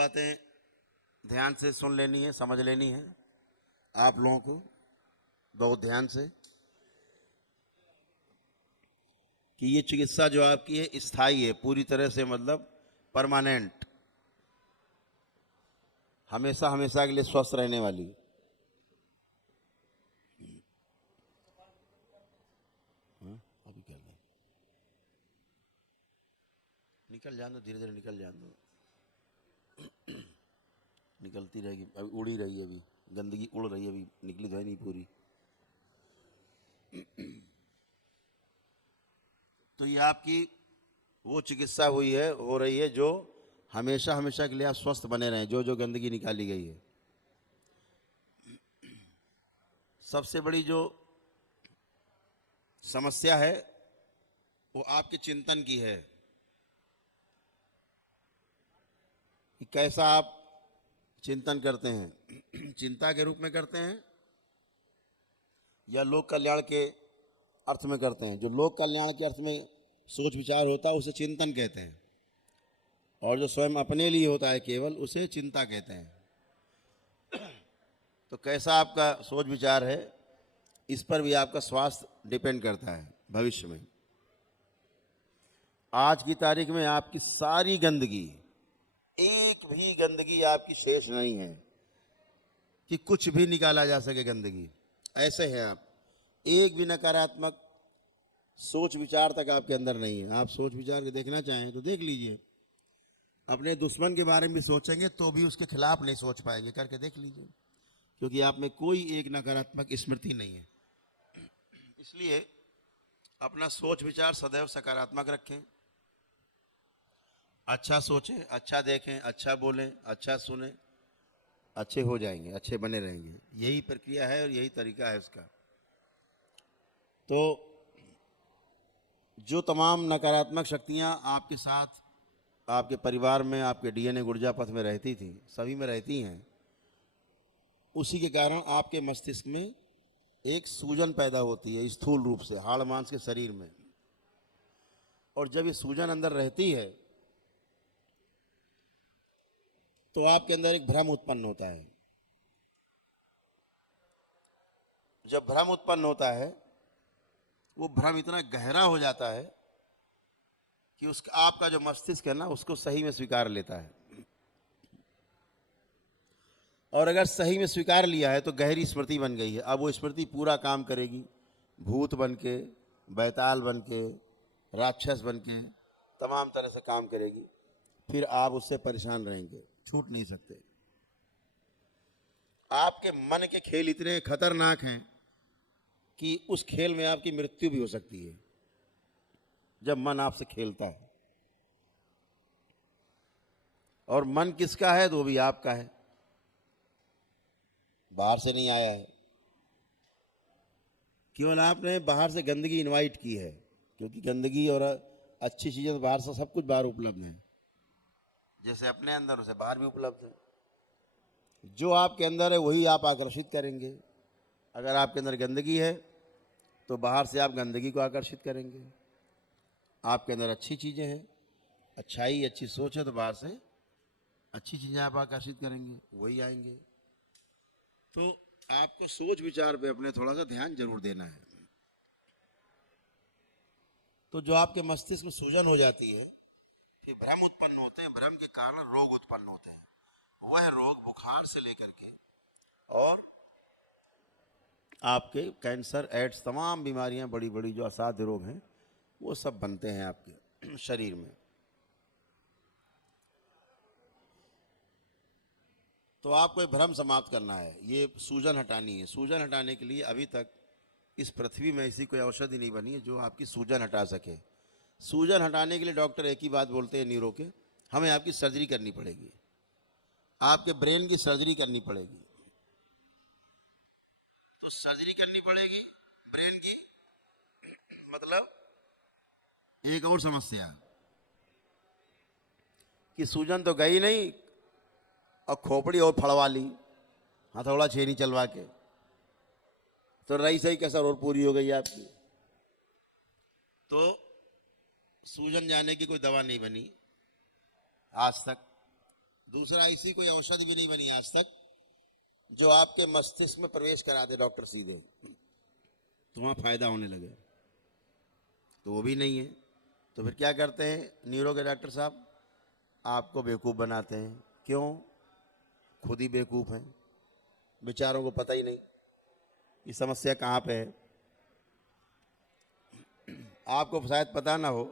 बातें ध्यान से सुन लेनी है, समझ लेनी है आप लोगों को बहुत ध्यान से, कि ये चिकित्सा जो आपकी है स्थायी है, पूरी तरह से मतलब परमानेंट, हमेशा हमेशा के लिए स्वस्थ रहने वाली। अभी कर दो, निकल जान दो, धीरे धीरे निकल जान दो, निकलती रहेगी, अभी उड़ ही रही है, अभी गंदगी उड़ रही है, अभी निकली तो है नहीं पूरी। तो ये आपकी वो चिकित्सा हुई है, हो रही है, जो हमेशा हमेशा के लिए आप स्वस्थ बने रहें, जो जो गंदगी निकाली गई है। सबसे बड़ी जो समस्या है वो आपके चिंतन की है, कि कैसा आप चिंतन करते हैं, चिंता के रूप में करते हैं या लोक कल्याण के अर्थ में करते हैं। जो लोक कल्याण के अर्थ में सोच विचार होता है उसे चिंतन कहते हैं, और जो स्वयं अपने लिए होता है केवल, उसे चिंता कहते हैं। तो कैसा आपका सोच विचार है, इस पर भी आपका स्वास्थ्य डिपेंड करता है भविष्य में। आज की तारीख में आपकी सारी गंदगी, एक भी गंदगी आपकी शेष नहीं है कि कुछ भी निकाला जा सके गंदगी। ऐसे हैं आप, एक भी नकारात्मक सोच विचार तक आपके अंदर नहीं है। आप सोच विचार के देखना चाहें तो देख लीजिए, अपने दुश्मन के बारे में भी सोचेंगे तो भी उसके खिलाफ नहीं सोच पाएंगे, करके देख लीजिए, क्योंकि आप में कोई एक नकारात्मक स्मृति नहीं है। इसलिए अपना सोच विचार सदैव सकारात्मक रखें, अच्छा सोचें, अच्छा देखें, अच्छा बोलें, अच्छा सुनें, अच्छे हो जाएंगे, अच्छे बने रहेंगे। यही प्रक्रिया है और यही तरीका है उसका। तो जो तमाम नकारात्मक शक्तियां आपके साथ, आपके परिवार में, आपके डीएनए ऊर्जा पथ में रहती थी, सभी में रहती हैं, उसी के कारण आपके मस्तिष्क में एक सूजन पैदा होती है स्थूल रूप से, हाड़ मांस के शरीर में। और जब ये सूजन अंदर रहती है तो आपके अंदर एक भ्रम उत्पन्न होता है। जब भ्रम उत्पन्न होता है, वो भ्रम इतना गहरा हो जाता है कि उसका, आपका जो मस्तिष्क है ना, उसको सही में स्वीकार लेता है। और अगर सही में स्वीकार लिया है तो गहरी स्मृति बन गई है। अब वो स्मृति पूरा काम करेगी, भूत बन के, बैताल बन के, राक्षस बन के, तमाम तरह से काम करेगी। फिर आप उससे परेशान रहेंगे, छूट नहीं सकते। आपके मन के खेल इतने खतरनाक हैं कि उस खेल में आपकी मृत्यु भी हो सकती है, जब मन आपसे खेलता है। और मन किसका है? तो वो भी आपका है, बाहर से नहीं आया है। केवल आपने बाहर से गंदगी इनवाइट की है, क्योंकि गंदगी और अच्छी चीज़ें तो बाहर से, सब कुछ बाहर उपलब्ध है। जैसे अपने अंदर, उसे बाहर भी उपलब्ध है। जो आपके अंदर है वही आप आकर्षित करेंगे। अगर आपके अंदर गंदगी है तो बाहर से आप गंदगी को आकर्षित करेंगे। आपके अंदर अच्छी चीज़ें हैं, अच्छाई, अच्छी सोच है, तो बाहर से अच्छी चीज़ें आप आकर्षित करेंगे, वही आएंगे। तो आपको सोच विचार पे अपने थोड़ा सा ध्यान जरूर देना है। तो जो आपके मस्तिष्क में सूजन हो जाती है, फिर भ्रम उत्पन्न होते हैं, भ्रम के कारण रोग उत्पन्न होते हैं। वह रोग बुखार से लेकर के और आपके कैंसर, एड्स, तमाम बीमारियां, बड़ी बड़ी जो असाध्य रोग हैं, वो सब बनते हैं आपके शरीर में। तो आपको ये भ्रम समाप्त करना है, ये सूजन हटानी है। सूजन हटाने के लिए अभी तक इस पृथ्वी में ऐसी कोई औषधि नहीं बनी है जो आपकी सूजन हटा सके। सूजन हटाने के लिए डॉक्टर एक ही बात बोलते हैं न्यूरो के, हमें आपकी सर्जरी करनी पड़ेगी, आपके ब्रेन की सर्जरी करनी पड़ेगी। तो सर्जरी करनी पड़ेगी ब्रेन की, मतलब एक और समस्या कि सूजन तो गई नहीं और खोपड़ी और फड़वा ली, हथौड़ा छेनी चलवा के, तो रही सही कसर और पूरी हो गई आपकी। तो सूजन जाने की कोई दवा नहीं बनी आज तक। दूसरा ऐसी कोई औषधि भी नहीं बनी आज तक जो आपके मस्तिष्क में प्रवेश करा दे डॉक्टर सीधे तो वहाँ फायदा होने लगे, तो वो भी नहीं है। तो फिर क्या करते हैं न्यूरो के डॉक्टर साहब? आपको बेवकूफ़ बनाते हैं। क्यों? खुद ही बेवकूफ़ हैं, बेचारों को पता ही नहीं कि समस्या कहाँ पे है। आपको शायद पता ना हो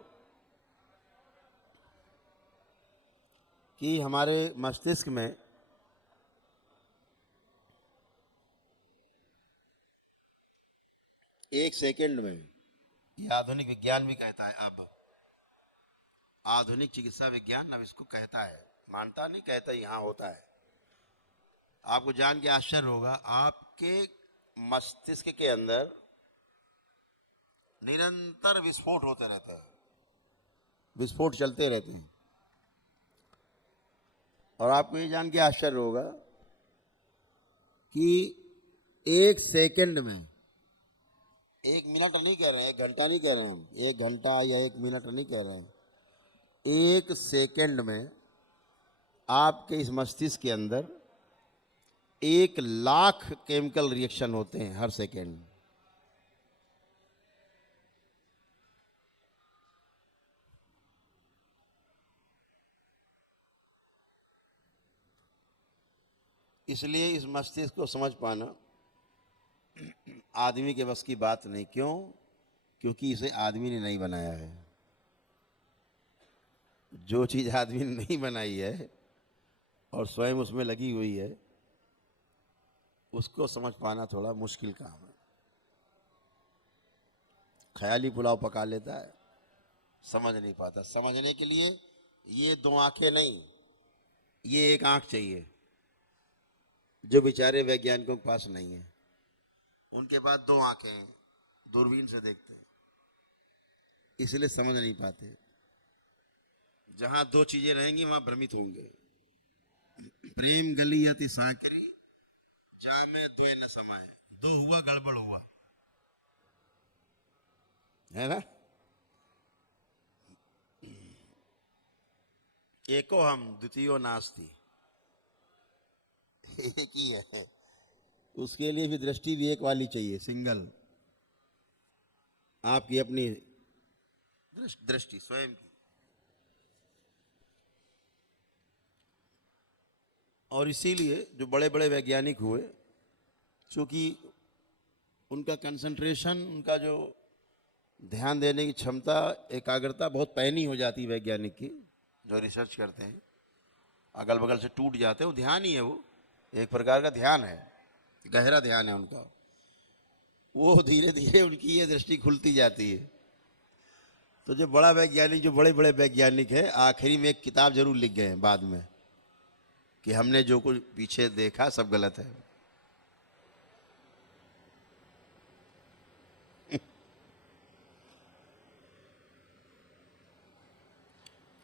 कि हमारे मस्तिष्क में एक सेकंड में, ये आधुनिक विज्ञान भी कहता है, अब आधुनिक चिकित्सा विज्ञान अब इसको कहता है, मानता नहीं, कहता यहाँ होता है। आपको जान के आश्चर्य होगा, आपके मस्तिष्क के अंदर निरंतर विस्फोट होते रहता है, विस्फोट चलते रहते हैं। और आपको ये जान के आश्चर्य होगा कि एक सेकंड में, एक मिनट नहीं कह रहे हैं, एक घंटा नहीं कह रहे हैं, एक घंटा या एक मिनट नहीं कह रहे हैं, एक सेकंड में आपके इस मस्तिष्क के अंदर 1,00,000 केमिकल रिएक्शन होते हैं हर सेकंड। इसलिए इस मस्तिष्क को समझ पाना आदमी के बस की बात नहीं। क्यों? क्योंकि इसे आदमी ने नहीं बनाया है। जो चीज़ आदमी ने नहीं बनाई है और स्वयं उसमें लगी हुई है, उसको समझ पाना थोड़ा मुश्किल काम है। ख्याली पुलाव पका लेता है, समझ नहीं पाता। समझने के लिए ये 2 आंखें नहीं, ये एक आंख चाहिए, जो बेचारे वैज्ञानिकों के पास नहीं है। उनके पास 2 आंखें हैं, दूरबीन से देखते हैं, इसलिए समझ नहीं पाते। जहां 2 चीजें रहेंगी वहां भ्रमित होंगे। प्रेम गली अति सांकरी, जामे द्वय न समाये, 2 हुआ गड़बड़ हुआ, है ना? एको हम द्वितीयो नास्ति, एक ही है। उसके लिए भी दृष्टि भी एक वाली चाहिए, सिंगल, आपकी अपनी दृष्टि स्वयं की। और इसीलिए जो बड़े बड़े वैज्ञानिक हुए, चूँकि उनका कंसंट्रेशन, उनका जो ध्यान देने की क्षमता, एकाग्रता बहुत पैनी हो जाती है वैज्ञानिक की, जो रिसर्च करते हैं, अगल बगल से टूट जाते हैं। वो ध्यान ही है, वो एक प्रकार का ध्यान है, गहरा ध्यान है उनका। वो धीरे धीरे उनकी ये दृष्टि खुलती जाती है। तो जो बड़ा वैज्ञानिक, जो बड़े बड़े वैज्ञानिक हैं, आखिरी में एक किताब जरूर लिख गए हैं बाद में कि हमने जो कुछ पीछे देखा सब गलत है।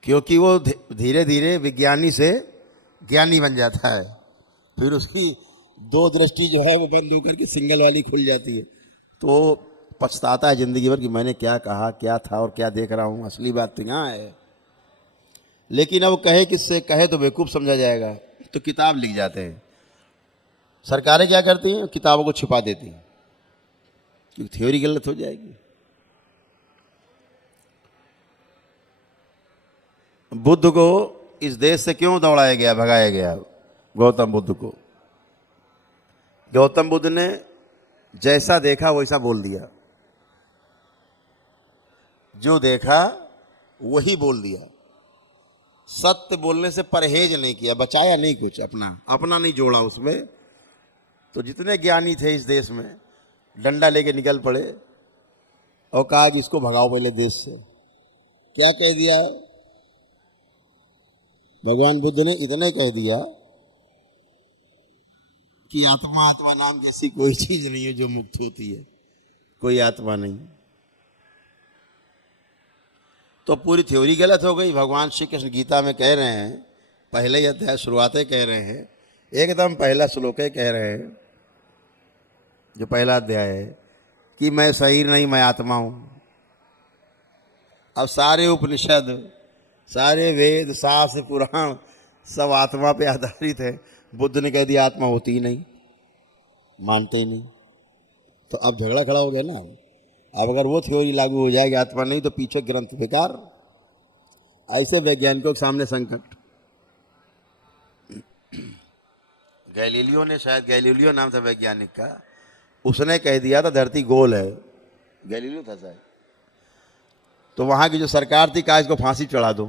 क्योंकि वो धीरे धीरे विज्ञानी से ज्ञानी बन जाता है, फिर उसकी 2 दृष्टि जो है वो बंद होकर के सिंगल वाली खुल जाती है। तो पछताता है जिंदगी भर कि मैंने क्या कहा, क्या था और क्या देख रहा हूँ, असली बात तो यहाँ है। लेकिन अब कहे किससे, कहे तो बेवकूफ़ समझा जाएगा, तो किताब लिख जाते हैं। सरकारें क्या करती हैं, किताबों को छिपा देती हैं क्योंकि थ्योरी गलत हो जाएगी। बुद्ध को इस देश से क्यों दौड़ाया गया, भगाया गया? गौतम बुद्ध को, गौतम बुद्ध ने जैसा देखा वैसा बोल दिया, जो देखा वही बोल दिया, सत्य बोलने से परहेज नहीं किया, बचाया नहीं कुछ, अपना नहीं जोड़ा उसमें। तो जितने ज्ञानी थे इस देश में, डंडा लेके निकल पड़े और कहा कि इसको भगाओ पहले देश से। क्या कह दिया भगवान बुद्ध ने? इतने कह दिया कि आत्मा नाम जैसी कोई चीज नहीं है जो मुक्त होती है, कोई आत्मा नहीं। तो पूरी थ्योरी गलत हो गई। भगवान श्री कृष्ण गीता में कह रहे हैं, पहले ही अध्याय शुरुआतें कह रहे हैं, एकदम पहला श्लोक कह रहे हैं, जो पहला अध्याय है, कि मैं शरीर नहीं, मैं आत्मा हूं। अब सारे उपनिषद, सारे वेद, शास्त्र, पुराण सब आत्मा पे आधारित है। बुद्ध ने कह दिया आत्मा होती ही नहीं, मानते ही नहीं। तो अब झगड़ा खड़ा हो गया ना। अब अगर वो थ्योरी लागू हो जाएगी आत्मा नहीं, तो पीछे ग्रंथ बेकार। ऐसे वैज्ञानिकों के सामने संकट। गैलीलियो ने, शायद गैलीलियो नाम था वैज्ञानिक का, उसने कह दिया था धरती गोल है। गैलीलियो था शायद। तो वहां की जो सरकार थी कहा इसको फांसी चढ़ा दो।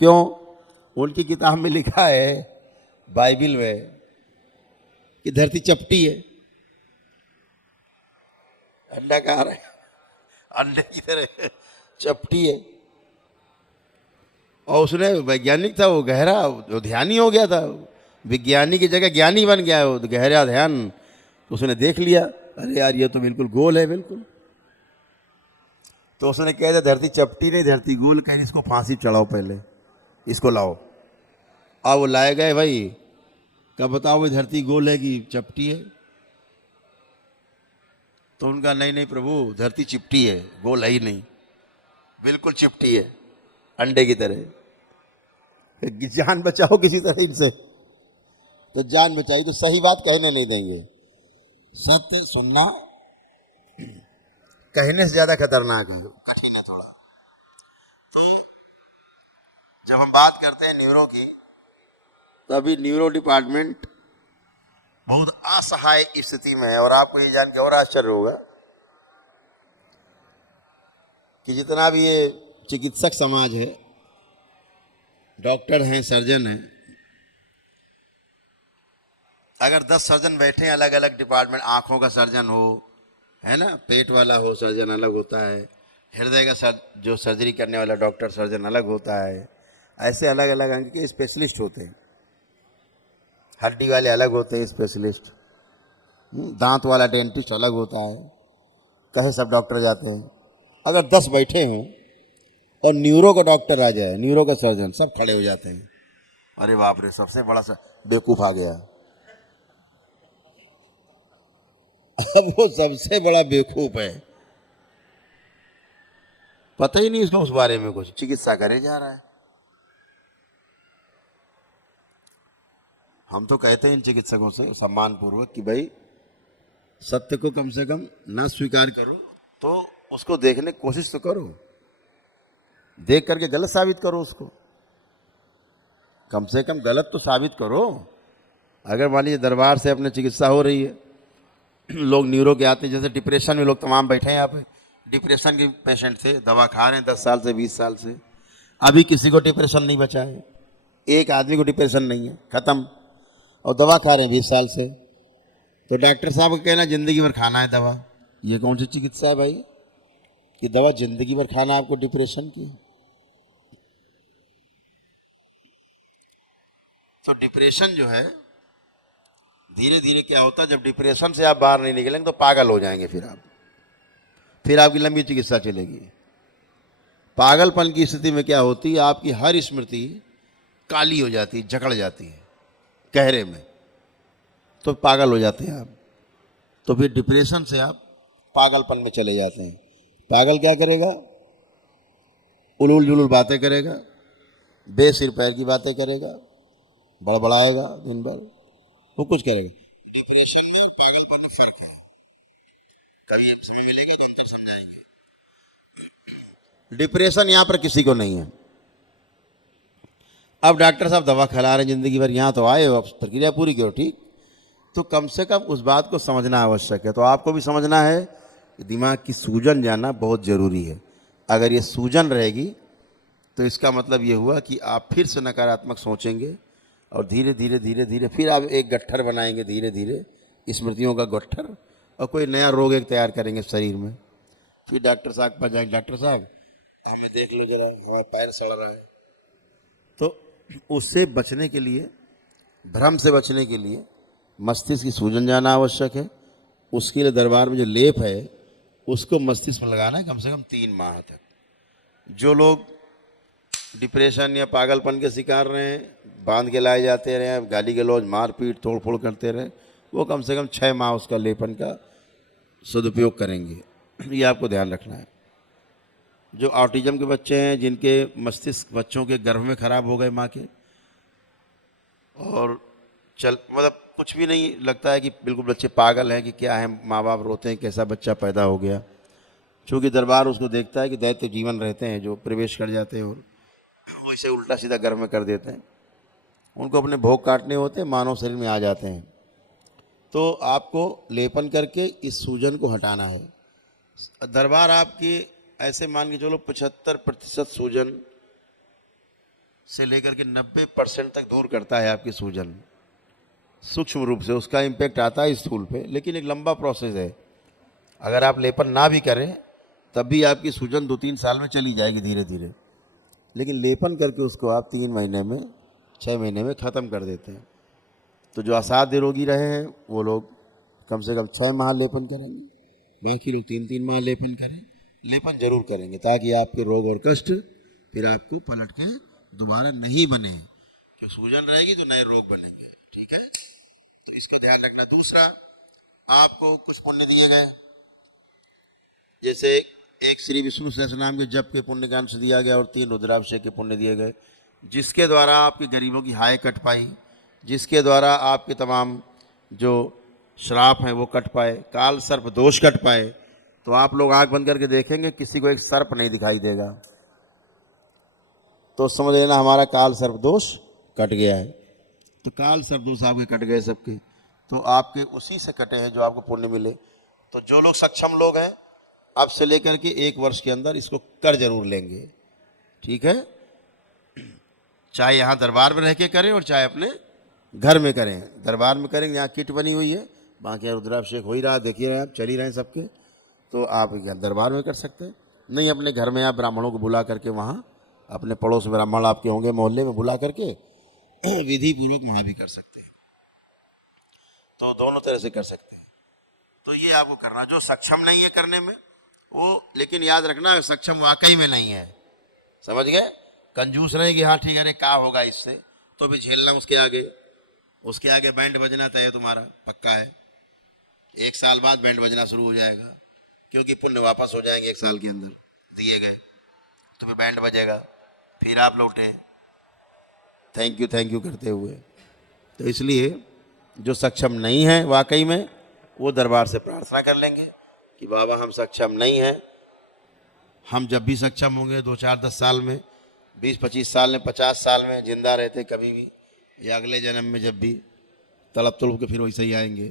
क्यों? उनकी किताब में लिखा है, बाइबिल में, कि धरती चपटी है, अंडाकार है, अंडे की तरह चपटी है। और उसने, वैज्ञानिक था वो, गहरा जो ध्यानी हो गया था, विज्ञानी की जगह ज्ञानी बन गया वो, गहरा ध्यान। उसने देख लिया, अरे यार ये तो बिल्कुल गोल है, बिल्कुल। तो उसने कह दिया धरती चपटी नहीं, धरती गोल, कहीं इसको फांसी चढ़ाओ, पहले इसको लाओ। अब वो लाए गए भाई, कब बताओ भाई धरती गोल है कि चपटी है? तो उनका नहीं नहीं प्रभु, धरती चिपटी है, गोल है ही नहीं, बिल्कुल चिपटी है, अंडे की तरह। जान बचाओ किसी तरह इनसे। तो जान बचाई, तो सही बात कहने नहीं देंगे। सत्य सुनना कहने से ज्यादा खतरनाक है, कठिन है थोड़ा। तो जब हम बात करते हैं न्यूरो की, तो अभी न्यूरो डिपार्टमेंट बहुत असहाय स्थिति में है। और आपको ये जान के और आश्चर्य होगा कि जितना भी ये चिकित्सक समाज है, डॉक्टर हैं, सर्जन हैं, अगर 10 सर्जन बैठे हैं अलग अलग डिपार्टमेंट, आंखों का सर्जन हो, है ना, पेट वाला हो सर्जन अलग होता है, हृदय का जो सर्जरी करने वाला डॉक्टर सर्जन अलग होता है, ऐसे अलग अलग अंग के स्पेशलिस्ट होते हैं। हड्डी वाले अलग होते हैं स्पेशलिस्ट, दांत वाला डेंटिस्ट अलग होता है, कहे सब डॉक्टर जाते हैं। अगर 10 बैठे हों और न्यूरो का डॉक्टर आ जाए, न्यूरो का सर्जन, सब खड़े हो जाते हैं। अरे बाप रे, सबसे बड़ा बेवकूफ आ गया। अब वो सबसे बड़ा बेवकूफ है, पता ही नहीं इसको उस बारे में कुछ, चिकित्सा करे जा रहा है। हम तो कहते हैं इन चिकित्सकों से सम्मान पूर्वक कि भाई सत्य को कम से कम ना स्वीकार करो तो उसको देखने की कोशिश तो करो, देख करके गलत साबित करो उसको, कम से कम गलत तो साबित करो। अगर मान लीजिए दरबार से अपने चिकित्सा हो रही है, लोग न्यूरो के आते हैं, जैसे डिप्रेशन में लोग तमाम बैठे हैं यहाँ पे, डिप्रेशन के पेशेंट थे, दवा खा रहे हैं 10 साल से 20 साल से, अभी किसी को डिप्रेशन नहीं बचा है, एक आदमी को डिप्रेशन नहीं है, खत्म, और दवा खा रहे हैं 20 साल से। तो डॉक्टर साहब का कहना जिंदगी भर खाना है दवा। ये कौन सी चिकित्सा है भाई कि दवा जिंदगी भर खाना आपको डिप्रेशन की? तो डिप्रेशन जो है, धीरे धीरे क्या होता है, जब डिप्रेशन से आप बाहर नहीं निकलेंगे तो पागल हो जाएंगे, फिर आपकी लंबी चिकित्सा चलेगी। पागलपन की स्थिति में क्या होती है, आपकी हर स्मृति काली हो जाती है, जकड़ जाती है गहरे में, तो पागल हो जाते हैं आप। तो फिर डिप्रेशन से आप पागलपन में चले जाते हैं। पागल क्या करेगा? उलूल जुलूल बातें करेगा, बेसिर पैर की बातें करेगा, बड़बड़ाएगा दिन भर, वो कुछ करेगा। डिप्रेशन में और पागलपन में फर्क है, कभी समय मिलेगा तो अंतर समझाएंगे। डिप्रेशन यहां पर किसी को नहीं है। अब डॉक्टर साहब दवा खिला रहे हैं जिंदगी भर, यहां तो आए हो, अब प्रक्रिया पूरी करो, ठीक, तो कम से कम उस बात को समझना आवश्यक है। तो आपको भी समझना है कि दिमाग की सूजन जाना बहुत ज़रूरी है। अगर ये सूजन रहेगी तो इसका मतलब ये हुआ कि आप फिर से नकारात्मक सोचेंगे और धीरे धीरे धीरे धीरे फिर आप एक गट्ठर बनाएंगे, धीरे धीरे स्मृतियों का गट्ठर, और कोई नया रोग एक तैयार करेंगे शरीर में। फिर डॉक्टर साहब के पास जाएंगे, डॉक्टर साहब हमें देख लो जरा, हमारा पैर सड़ रहा है। तो उससे बचने के लिए, भ्रम से बचने के लिए मस्तिष्क की सूजन जाना आवश्यक है। उसके लिए दरबार में जो लेप है उसको मस्तिष्क में लगाना है कम से कम 3 माह तक। जो लोग डिप्रेशन या पागलपन के शिकार रहे हैं, बांध के लाए जाते रहे, गाली गलौज, मारपीट, तोड़फोड़ करते रहे, वो कम से कम 6 माह उसका लेपन का सदुपयोग करेंगे। ये आपको ध्यान रखना है। जो ऑटिज्म के बच्चे हैं, जिनके मस्तिष्क बच्चों के गर्भ में खराब हो गए माँ के, और चल मतलब कुछ भी नहीं लगता है कि बिल्कुल बच्चे पागल हैं कि क्या है, माँ बाप रोते हैं कैसा बच्चा पैदा हो गया। चूँकि दरबार उसको देखता है कि दैत्य जीवन रहते हैं जो प्रवेश कर जाते हैं और वो इसे उल्टा सीधा घर में कर देते हैं, उनको अपने भोग काटने होते हैं, मानव शरीर में आ जाते हैं। तो आपको लेपन करके इस सूजन को हटाना है। दरबार आपकी ऐसे मान के चलो 75% सूजन से लेकर के 90% तक दूर करता है आपकी सूजन। सूक्ष्म रूप से उसका इम्पेक्ट आता है स्थूल पे, लेकिन एक लंबा प्रोसेस है। अगर आप लेपन ना भी करें तब भी आपकी सूजन 2-3 साल में चली जाएगी धीरे धीरे, लेकिन लेपन करके उसको आप 3 महीने में 6 महीने में ख़त्म कर देते हैं। तो जो असाध्य रोगी रहे हैं वो लोग कम से कम 6 माह लेपन करेंगे, बाकी लोग 3-3 माह लेपन करें। लेपन जरूर करेंगे ताकि आपके रोग और कष्ट फिर आपको पलट के दोबारा नहीं बने। जो सूजन रहेगी तो नए रोग बनेंगे। ठीक है, तो इसको ध्यान रखना। दूसरा, आपको कुछ पुण्य दिए गए, जैसे एक श्री विष्णु सहस्रनाम के जप के पुण्य का अंश दिया गया और 3 रुद्राभिषेक के पुण्य दिए गए, जिसके द्वारा आपकी गरीबों की हाय कट पाई, जिसके द्वारा आपके तमाम जो श्राप हैं वो कट पाए, काल सर्प दोष कट पाए। तो आप लोग आंख बंद करके देखेंगे किसी को एक सर्प नहीं दिखाई देगा, तो समझ लेना हमारा काल सर्प दोष कट गया है। तो काल सर्प दोष आपके कट गए सबके, तो आपके उसी से कटे हैं जो आपको पुण्य मिले। तो जो लोग सक्षम लोग हैं अब से लेकर के 1 वर्ष के अंदर इसको कर जरूर लेंगे। ठीक है, चाहे यहाँ दरबार में रह के करें और चाहे अपने घर में करें। दरबार में करेंगे, यहाँ किट बनी हुई है, बाकी रुद्राभिषेक हो ही रहा, देखिए रहे आप, चल ही रहे हैं सबके, तो आप दरबार में कर सकते हैं। नहीं, अपने घर में आप ब्राह्मणों को बुला करके वहाँ अपने पड़ोस में ब्राह्मण आपके होंगे मोहल्ले में, बुला करके विधि पूर्वक वहाँ भी कर सकते हैं। तो दोनों तरह से कर सकते हैं। तो ये आपको करना, जो सक्षम नहीं है करने में वो, लेकिन याद रखना सक्षम वाकई में नहीं है, समझ गए। कंजूस नहीं कि हाँ ठीक है अरे क्या होगा इससे, तो भी झेलना। उसके आगे बैंड बजना तय है तुम्हारा, पक्का है। 1 साल बाद बैंड बजना शुरू हो जाएगा, क्योंकि पुण्य वापस हो जाएंगे 1 साल के अंदर दिए गए, तो फिर बैंड बजेगा, फिर आप लौटे थैंक यू करते हुए। तो इसलिए जो सक्षम नहीं है वाकई में, वो दरबार से प्रार्थना कर लेंगे कि बाबा हम सक्षम नहीं हैं, हम जब भी सक्षम होंगे 2-4-10 साल में, 20-25 साल में, 50 साल में जिंदा रहते कभी भी, या अगले जन्म में जब भी तड़प के फिर वैसे ही आएंगे,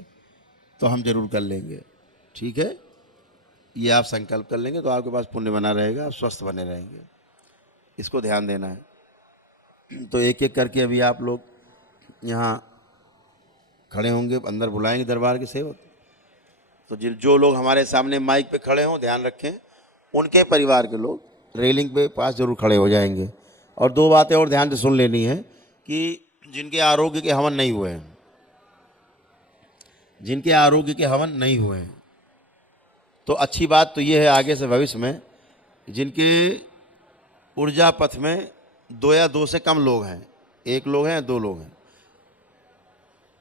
तो हम जरूर कर लेंगे। ठीक है, ये आप संकल्प कर लेंगे तो आपके पास पुण्य बना रहेगा, आप स्वस्थ बने रहेंगे। इसको ध्यान देना है। तो एक एक करके अभी आप लोग यहाँ खड़े होंगे, अंदर बुलाएंगे दरबार के सेवक। तो जो लोग हमारे सामने माइक पे खड़े हों, ध्यान रखें उनके परिवार के लोग रेलिंग पे पास जरूर खड़े हो जाएंगे। और 2 बातें और ध्यान से सुन लेनी है कि जिनके आरोग्य के हवन नहीं हुए हैं, जिनके आरोग्य के हवन नहीं हुए हैं, तो अच्छी बात तो ये है आगे से भविष्य में, जिनके ऊर्जा पथ में 2 या 2 से कम लोग हैं, 1 लोग हैं 2 लोग हैं,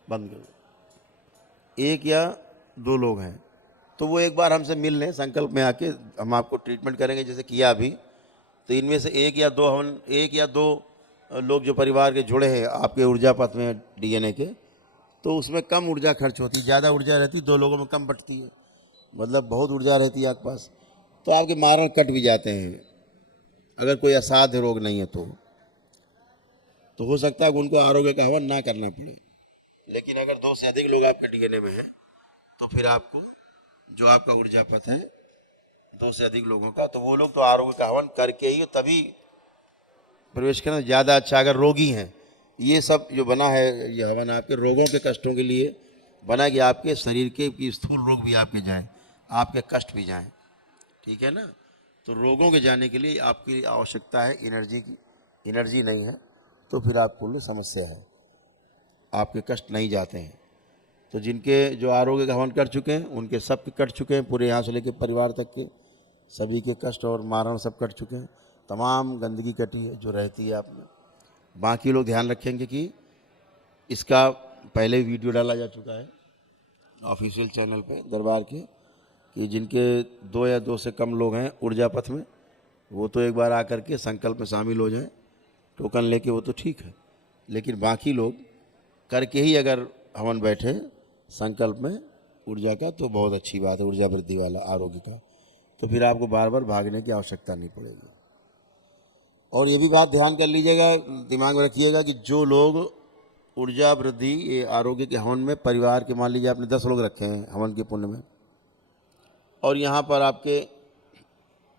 बंद करो, 1 या 2 लोग हैं, तो वो एक बार हमसे मिल लें, संकल्प में आके हम आपको ट्रीटमेंट करेंगे जैसे किया अभी। तो इनमें से 1 या 2 हवन, 1 या 2 लोग जो परिवार के जुड़े हैं आपके ऊर्जा पथ में DNA के, तो उसमें कम ऊर्जा खर्च होती है, ज़्यादा ऊर्जा रहती है 2 लोगों में कम बटती है, मतलब बहुत ऊर्जा रहती है आपके पास, तो आपके मारण कट भी जाते हैं। अगर कोई असाध्य रोग नहीं है तो हो सकता है कि उनको आरोग्य का हवन ना करना पड़े। लेकिन अगर 2 से अधिक लोग आपके DNA में हैं तो फिर आपको जो आपका ऊर्जा पथ है 2 से अधिक लोगों का, तो वो लोग तो आरोग्य का हवन करके ही तभी प्रवेश करना ज़्यादा अच्छा। अगर रोगी हैं, ये सब जो बना है ये हवन आपके रोगों के कष्टों के लिए बना, कि आपके शरीर के स्थूल रोग भी आपके जाएं, आपके कष्ट भी जाएं। ठीक है ना, तो रोगों के जाने के लिए आपकी आवश्यकता है एनर्जी की, एनर्जी नहीं है तो फिर आपको लिए समस्या है, आपके कष्ट नहीं जाते हैं। तो जिनके जो आरोग्य का हवन कर चुके हैं उनके सब के कट चुके हैं, पूरे यहाँ से लेकर परिवार तक के सभी के कष्ट और मारण सब कट चुके हैं, तमाम गंदगी कटी है जो रहती है आप में। बाकी लोग ध्यान रखेंगे कि इसका पहले वीडियो डाला जा चुका है ऑफिशियल चैनल पे दरबार के, कि जिनके 2 या 2 से कम लोग हैं ऊर्जा पथ में, वो तो एक बार आकर के संकल्प में शामिल हो जाए, टोकन लेके, वो तो ठीक है। लेकिन बाकी लोग करके ही अगर हवन बैठे संकल्प में ऊर्जा का, तो बहुत अच्छी बात है, ऊर्जा वृद्धि वाला आरोग्य का। तो फिर आपको बार बार भागने की आवश्यकता नहीं पड़ेगी। और ये भी बात ध्यान कर लीजिएगा, दिमाग में रखिएगा कि जो लोग ऊर्जा वृद्धि ये आरोग्य के हवन में, परिवार के मान लीजिए आपने 10 लोग रखे हैं हवन के पुण्य में, और यहाँ पर आपके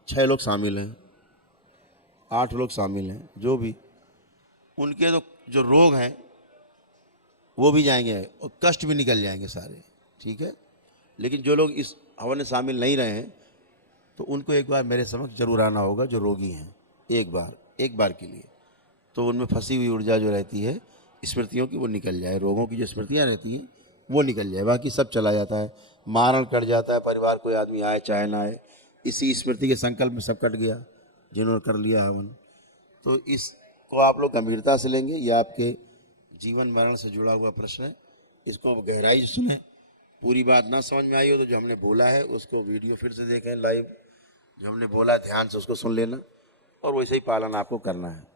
6 लोग शामिल हैं, 8 लोग शामिल हैं, जो भी उनके तो जो रोग हैं वो भी जाएंगे और कष्ट भी निकल जाएंगे सारे, ठीक है। लेकिन जो लोग इस हवन में शामिल नहीं रहे हैं तो उनको एक बार मेरे समक्ष जरूर आना होगा, जो रोगी हैं, एक बार के लिए, तो उनमें फंसी हुई ऊर्जा जो रहती है स्मृतियों की वो निकल जाए, रोगों की जो स्मृतियाँ रहती हैं वो निकल जाए, बाकी सब चला जाता है, मारण कट जाता है, परिवार कोई आदमी आए चाहे ना आए, इसी स्मृति के संकल्प में सब कट गया जिन्होंने कर लिया हवन। तो इसको आप लोग गंभीरता से लेंगे, ये आपके जीवन मरण से जुड़ा हुआ प्रश्न है, इसको आप गहराई से सुने। पूरी बात ना समझ में आई हो तो जो हमने बोला है उसको वीडियो फिर से देखें लाइव, जो हमने बोला ध्यान से उसको सुन लेना और वैसे ही पालन आपको करना है।